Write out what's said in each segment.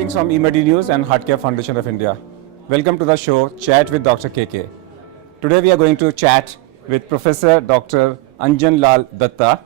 Greetings from eMedi News and Heart Care Foundation of India. Welcome to the show Chat with Dr. KK. Today we are going to chat with Professor Dr. Anjan Lal Dutta,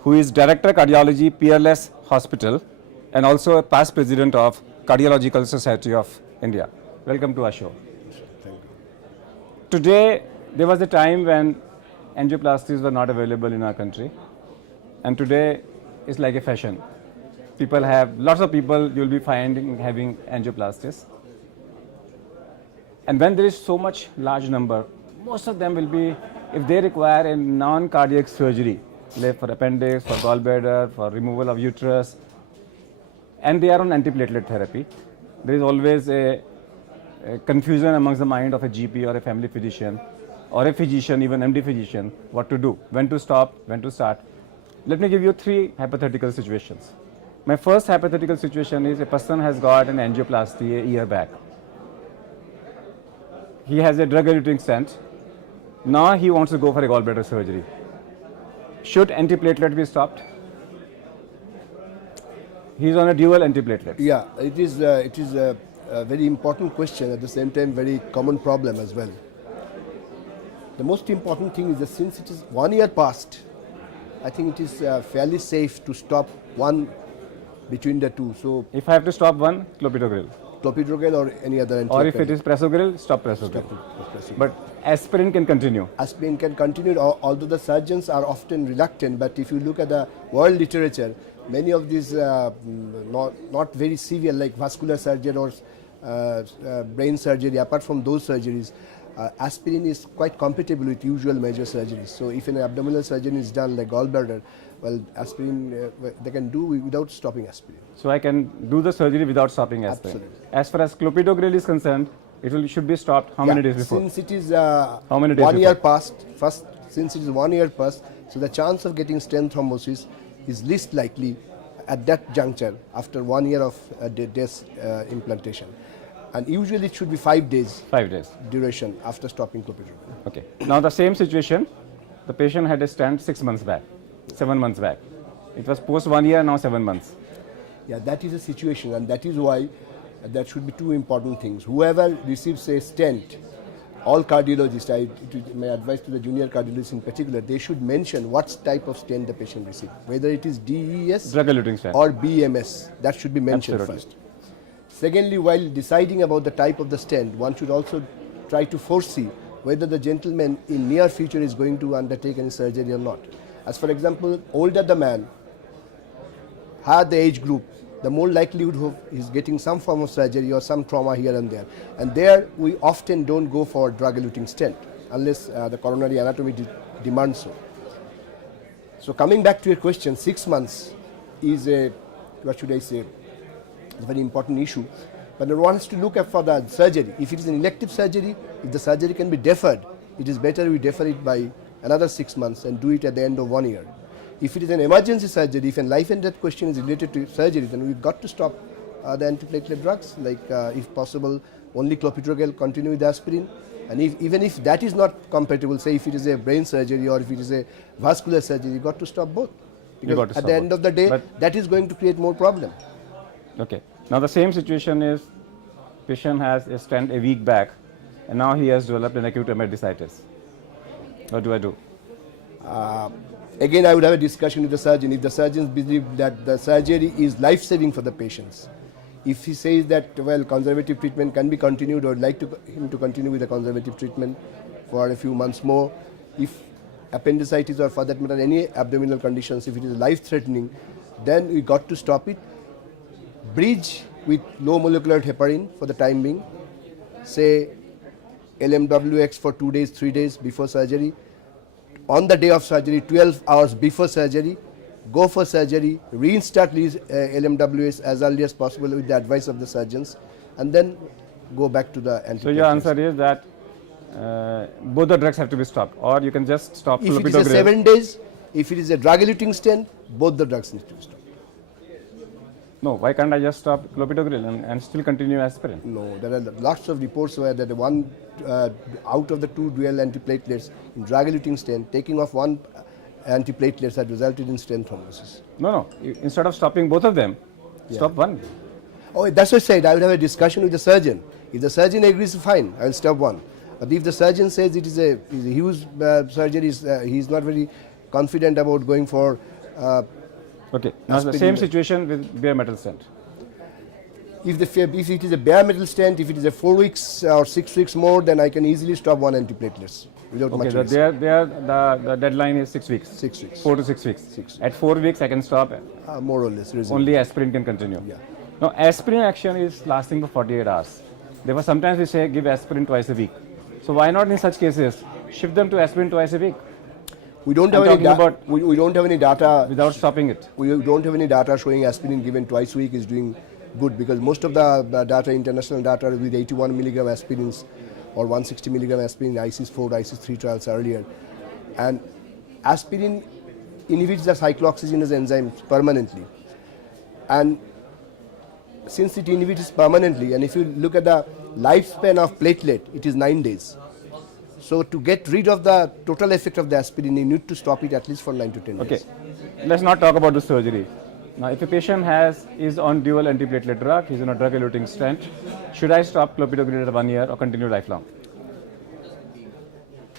who is Director Cardiology, Peerless Hospital, and also a past President of Cardiological Society of India. Welcome to our show. Thank you. Today there was a time when angioplasties were not available in our country, and today it's like a fashion. People have, lots of people you'll be finding having angioplasties. And when there is so much large number, most of them will be, if they require a non-cardiac surgery, like for appendix, for gallbladder, for removal of uterus, and they are on antiplatelet therapy, there is always a confusion amongst the mind of a GP or a family physician, or a physician, even MD physician, what to do, when to stop, when to start. Let me give you three hypothetical situations. My first hypothetical situation is a person has got an angioplasty a year back. He has a drug-eluting stent. Now he wants to go for a gallbladder surgery. Should antiplatelet be stopped? He is on a dual antiplatelet. Yeah, it is a very important question, at the same time very common problem as well. The most important thing is that since it is 1 year past, I think it is fairly safe to stop one between the two. So if I have to stop one, Clopidogrel. Clopidogrel or any other antiplatelet. Or if it is Prasugrel, stop Prasugrel. But aspirin can continue. Aspirin can continue, although the surgeons are often reluctant. But if you look at the world literature, many of these not very severe, like vascular surgery or brain surgery, apart from those surgeries, aspirin is quite compatible with usual major surgeries. So if an abdominal surgery is done like gallbladder, well, aspirin they can do without stopping aspirin. So I can do the surgery without stopping aspirin. Absolutely. As far as Clopidogrel is concerned, should be stopped how many days before? Since it is how many days 1 year before? past, since it is 1 year past, so the chance of getting stent thrombosis is least likely at that juncture after 1 year of death implantation. And usually it should be 5 days. 5 days. Duration after stopping Clopidogrel. Okay. Now the same situation, the patient had a stent 6 months back, 7 months back. It was post 1 year, now 7 months. Yeah, that is a situation, and that is why there should be two important things. Whoever receives a stent, all cardiologists, my advice to the junior cardiologists in particular, they should mention what type of stent the patient received, whether it is DES Drug-eluting stent or BMS. That should be mentioned Absolutely. first. Secondly, while deciding about the type of the stent, one should also try to foresee whether the gentleman in near future is going to undertake any surgery or not. As for example, older the man, higher the age group, the more likelihood of he's getting some form of surgery or some trauma here and there. And there we often don't go for drug-eluting stent unless the coronary anatomy demands so. So coming back to your question, 6 months is a, what should I say, it's a very important issue. But one has to look at for the surgery. If it is an elective surgery, if the surgery can be deferred, it is better we defer it by another 6 months and do it at the end of 1 year. If it is an emergency surgery, if a life and death question is related to surgery, then we've got to stop the antiplatelet drugs, like if possible, only Clopidogrel, continue with aspirin. And even if that is not compatible, say if it is a brain surgery or if it is a vascular surgery, you got to stop both. Because at the end of the day, that is going to create more problem. Okay. Now the same situation is, patient has a stent a week back, and now he has developed an acute appendicitis. What do I do? Again, I would have a discussion with the surgeon. If the surgeons believe that the surgery is life-saving for the patients, if he says that, well, conservative treatment can be continued, or like him to continue with the conservative treatment for a few months more, if appendicitis or for that matter any abdominal conditions, if it is life-threatening, then we got to stop it. Bridge with low molecular heparin for the time being, say LMWX for 2 days, 3 days before surgery. On the day of surgery, 12 hours before surgery, go for surgery, reinstart LMWS as early as possible with the advice of the surgeons, and then go back to the antiplatelets. So your answer is that both the drugs have to be stopped, or you can just stop Clopidogrel. If it is a 7 days, if it is a drug-eluting stent, both the drugs need to be stopped. No, why can't I just stop Clopidogrel and still continue aspirin? No, there are lots of reports where that one out of the 2 dual antiplatelets in drug-eluting stent, taking off one antiplatelets had resulted in stent thrombosis. No, instead of stopping both of them, stop one. Oh, that's what I said. I would have a discussion with the surgeon. If the surgeon agrees, fine, I will stop one. But if the surgeon says it is a huge surgery, he is not very confident about going for. Okay. Now the same situation with bare metal stent. If it is a bare metal stent, if it is a 4 weeks or 6 weeks more, then I can easily stop one antiplatelets without much risk. The deadline is 6 weeks. 6 weeks. 4 to 6 weeks. At 4 weeks, I can stop. More or less. Reasonable. Only aspirin can continue. Yeah. Now, aspirin action is lasting for 48 hours. Therefore, sometimes we say give aspirin twice a week. So why not in such cases shift them to aspirin twice a week? We don't have we don't have any data without stopping it. We don't have any data showing aspirin given twice a week is doing good, because most of the data, international data, with 81 milligram aspirins or 160 milligram aspirin, ISIS-4, ISIS-3 trials earlier, and aspirin inhibits the cyclooxygenase enzyme permanently, and since it inhibits permanently, and if you look at the lifespan of platelet, it is 9 days. So to get rid of the total effect of the aspirin, you need to stop it at least for 9 to 10 days. Okay, let's not talk about the surgery. Now, if a patient is on dual antiplatelet drug, he's on a drug-eluting stent, should I stop clopidogrel at 1 year or continue lifelong?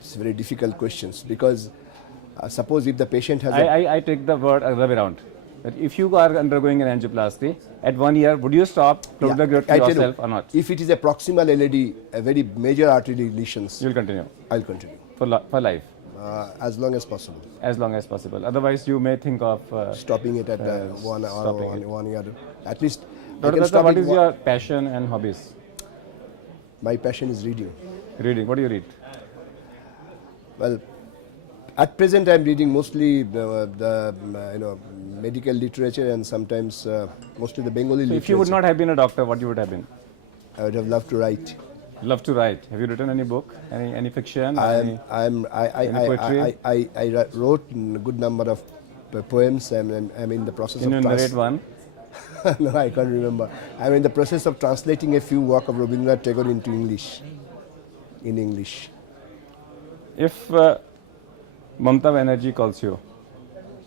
It's very difficult questions, because suppose if the patient has I take the word other way around. That if you are undergoing an angioplasty, at 1 year, would you stop clopidogrel yourself or not? If it is a proximal LAD, a very major artery lesions, you'll continue. I'll continue. For life? As long as possible. As long as possible. Otherwise, you may think of stopping it at 1 hour or 1 year. At least. Dr. Dutta, what is your passion and hobbies? My passion is reading. Reading. What do you read? Well, at present, I'm reading mostly the medical literature, and sometimes mostly the Bengali literature. If you would not have been a doctor, what you would have been? I would have loved to write. Love to write. Have you written any book? Any fiction? I wrote a good number of poems. I'm in the process Can you narrate one? No, I can't remember. I'm in the process of translating a few works of Rabindranath Tagore into English. In English. If Mamata Banerjee calls you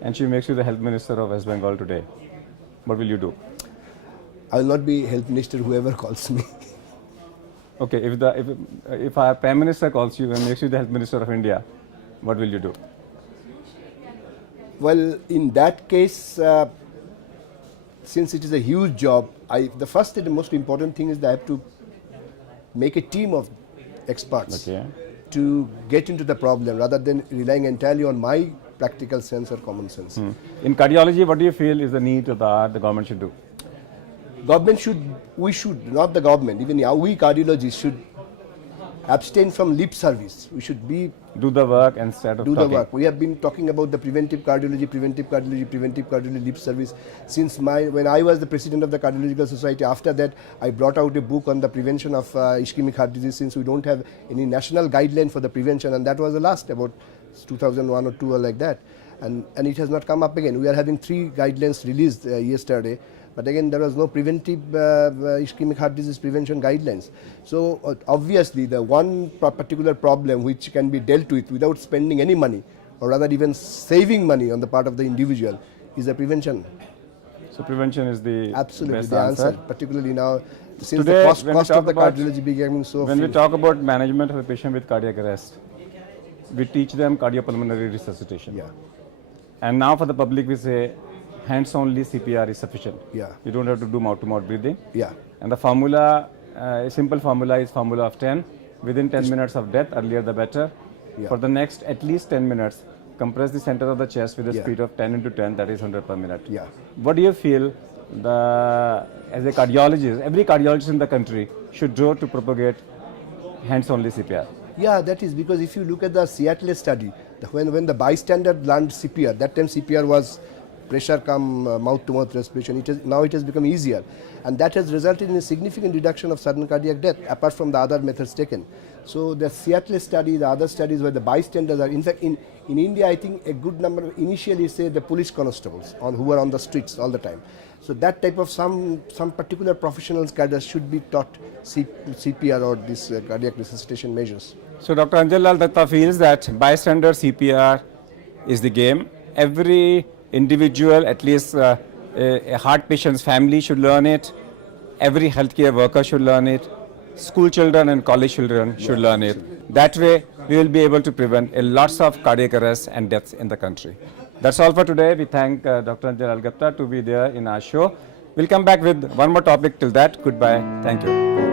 and she makes you the health minister of West Bengal today, what will you do? I will not be health minister whoever calls me. Okay, if our Prime Minister calls you and makes you the Health Minister of India, what will you do? Well, in that case, since it is a huge job, the first and the most important thing is that I have to make a team of experts to get into the problem, rather than relying entirely on my practical sense or common sense. In cardiology, what do you feel is the need of the government should do? We should, not the government, even we cardiologists should abstain from lip service. We should do the work instead of do talking. The work. We have been talking about the preventive cardiology lip service since when I was the president of the Cardiological Society. After that, I brought out a book on the prevention of ischemic heart disease, since we don't have any national guideline for the prevention, and that was the last, about 2001 or 2 or like that, and it has not come up again. We are having 3 guidelines released yesterday. But again, there was no preventive ischemic heart disease prevention guidelines. So obviously, the one particular problem which can be dealt with without spending any money, or rather even saving money on the part of the individual, is the prevention. So prevention is the absolutely best the answer, particularly now since today, the cost of the cardiology becoming so. When we talk about management of a patient with cardiac arrest, we teach them cardiopulmonary resuscitation. Yeah. And now for the public, we say hands-only CPR is sufficient. Yeah. You don't have to do mouth-to-mouth breathing. Yeah. And the formula, a simple formula is formula of 10. Within 10 minutes of death, earlier the better. Yeah. For the next at least 10 minutes, compress the center of the chest with a speed of 10 into 10, that is 100 per minute. Yeah. What do you feel as a cardiologist, every cardiologist in the country should do to propagate hands-only CPR? Yeah, that is because if you look at the Seattle study, when the bystander learned CPR, that time CPR was pressure come mouth-to-mouth respiration. Now it has become easier, and that has resulted in a significant reduction of sudden cardiac death, apart from the other methods taken. So the Seattle study, the other studies where the bystanders are, in fact, in India, I think a good number initially say the police constables who are on the streets all the time. So that type of some particular professionals cadres should be taught CPR or this cardiac resuscitation measures. So Dr. Anjan Lal Dutta feels that bystander CPR is the game. Every individual, at least a heart patient's family, should learn it. every healthcare worker should learn it, school children and college children should learn it. That way, we will be able to prevent lots of cardiac arrests and deaths in the country. That's all for today. We thank Dr. Anjan Lal Dutta to be there in our show. We'll come back with one more topic. Till that, goodbye. Thank you.